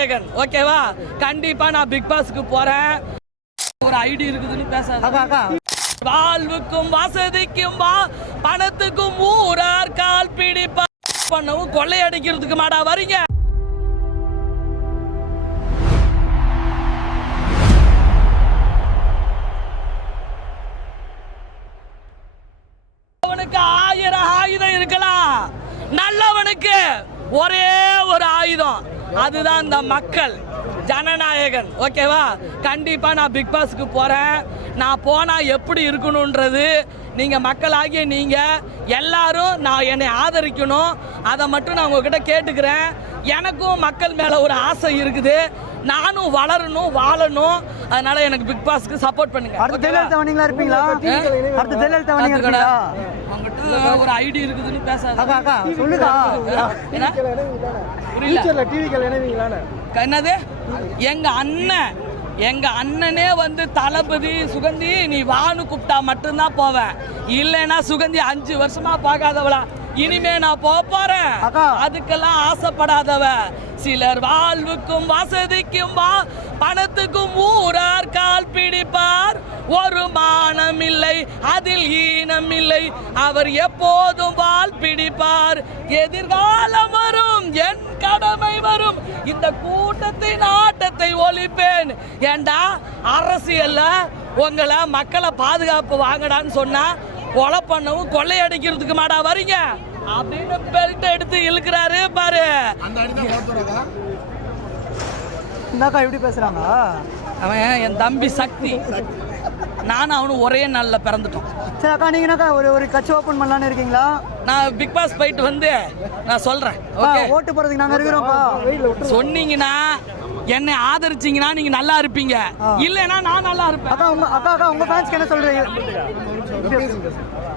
ஜனநாயகன். ஓகேவா? கண்டிப்பா நான் பிக் பாஸ்க்கு போறேன். ஒரு ஐடி இருக்குதுன்னு பேசாத. வாழ்வுக்கும் வசதிக்கும் பணத்துக்கும் ஊரார் கால் பிடிப்பா பண்ணவும் கொள்ளையடிக்கிறதுக்கு மாடா வரீங்க. அவனுக்கு 1000 ஆயுதம் இருக்கலாம், நல்லவனுக்கு ஒரே ஒரு ஆயுதம், அதுதான் இந்த மக்கள். ஜனநாயகன். ஓகேவா? கண்டிப்பா நான் பிக் பாஸ்க்கு போறேன். நான் போனா எப்படி இருக்கணும்ன்றது நீங்க மக்களாகிய நீங்க எல்லாரும் நான் என்னை ஆதரிக்கணும். அதை மட்டும் நான் உங்ககிட்ட கேட்டுக்கிறேன். எனக்கும் மக்கள் மேல ஒரு ஆசை இருக்குது, நானும் வளரணும் வாழணும். அதனால எனக்கு பிக் பாஸ்க்கு சப்போர்ட் பண்ணுங்க. ஒரு ஐடி இருக்குதுன்னு பேசாத. என்னது? எங்க அண்ணனே வந்து தளபதி சுகந்தி நீ வான்னு கூப்பிட்டா மட்டும்தான் போவேன். இல்லைன்னா சுகந்தி 5 வருஷமா பார்க்காதவளா, இனிமே நான் போறேன். அதுக்கெல்லாம் ஆசைப்படாதவ. சிலர் வாழ்வுக்கும் வசதிக்கும் பணத்துக்கும் ஊரார் கால் பிடிப்பார். ஒரு மானம் இல்லை, அதில் ஈனம் இல்லை, அவர் எப்போதும் வால் பிடிப்பார். எதிர்காலம் வரும், என் கடமை வரும், இந்த கூட்டத்தின் ஆட்டத்தை ஒழிப்பேன். ஏண்டா அரசியல்ல உங்களை மக்களை பாதுகாப்பு வாங்கடான்னு சொன்னா கொலை பண்ணவும் கொள்ளையடிக்கிறதுக்கு மாடா வரீங்க அப்படின்னு பெல்ட் எடுத்து இழுக்கிறாரு பாரு. எப்படி பேசுறாங்க? அவன் என் தம்பி சக்தி, நானும் அவனும் ஒரே நாள்ல பிறந்துட்டோம். சரி அக்கா, நீங்க ஒரு கட்சி ஓபன் பண்ணலான்னு இருக்கீங்களா? நான் பிக் பாஸ் போயிட்டு வந்து நான் சொல்றேன். ஓட்டு போறதுக்கு நாங்க இருக்கிறோம். சொன்னீங்கன்னா என்னை ஆதரிச்சீங்கன்னா நீங்க நல்லா இருப்பீங்க, இல்லைன்னா நான் நல்லா இருப்பேன். அக்கா உங்க ஃபேன்ஸ்க்கு என்ன சொல்றீங்க?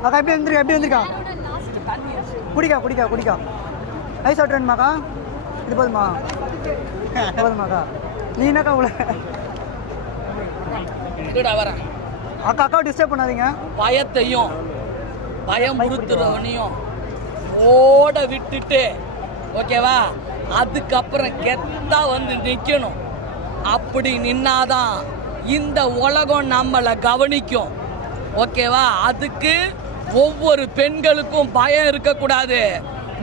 அக்கா எப்படி வந்திருக்கா? குடிக்கா ஐஸ் வாட்டர் வேணுமாக்கா? இது போதுமாக்கா? நீ என்னக்கா வரேன். அக்கா டிஸ்டர்ப் பண்ணாதீங்க. பயமுறுத்துறவனையும் ஓட விட்டுட்டு, ஓகேவா, அதுக்கப்புறம் கெத்தா வந்து நிக்கணும். அப்படி நின்னாதான் இந்த உலகம் நம்மளை கவனிக்கும். ஓகேவா? அதுக்கு ஒவ்வொரு பெண்களுக்கும் பயம் இருக்கக்கூடாது.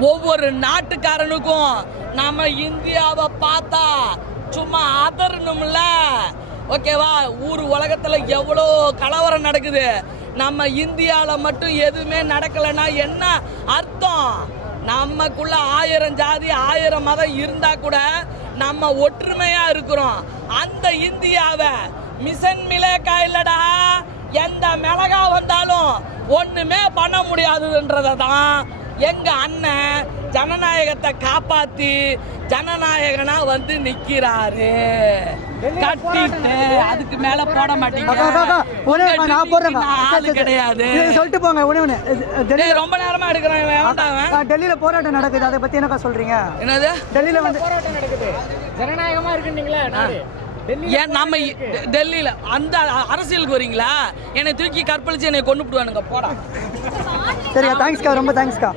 ஒவ்வொரு நாட்டுக்காரனுக்கும் நம்ம இந்தியாவை பார்த்தா சும்மா அதரணும்ல. ஓகேவா? ஊர் உலகத்துல எவ்வளோ கலவரம் நடக்குது, நம்ம இந்தியாவில் மட்டும் எதுவுமே நடக்கலைன்னா என்ன அர்த்தம்? நமக்குள்ள 1000 ஜாதி 1000 மதம் இருந்தா கூட நம்ம ஒற்றுமையா இருக்கிறோம். அந்த இந்தியாவை மிஷன் மிளகா இல்லடா, எந்த மிளகா வந்தாலும் ஒண்ணுமே பண்ண முடியாதுன்றதான் எங்க அண்ணன் ஜனநாயகத்தை காப்பாத்தி ஜனநாயகனா வந்து நிக்கிறாரு. கட்டிட்டு அதுக்கு மேல போட மாட்டீங்க. ஆளு கிடையாது. சொல்லிட்டு போங்க. ரொம்ப நேரமா எடுக்கிறேன். டெல்லியில போராட்டம் நடக்குது, அதை பத்தி என்னக்கா சொல்றீங்க? என்னது? டெல்லியில வந்து போராட்டம் நடக்குது, ஜனநாயகமா இருக்குங்களா? ஏன் நம்ம டெல்லியில அந்த அரசியலுக்கு வரீங்களா? என்னை தூக்கி கற்பழிச்சு என்னை கொண்டு விடுவானுங்க. போடா. சரிக்கா, தேங்க்ஸ்க்கா, ரொம்ப தேங்க்ஸ்க்கா.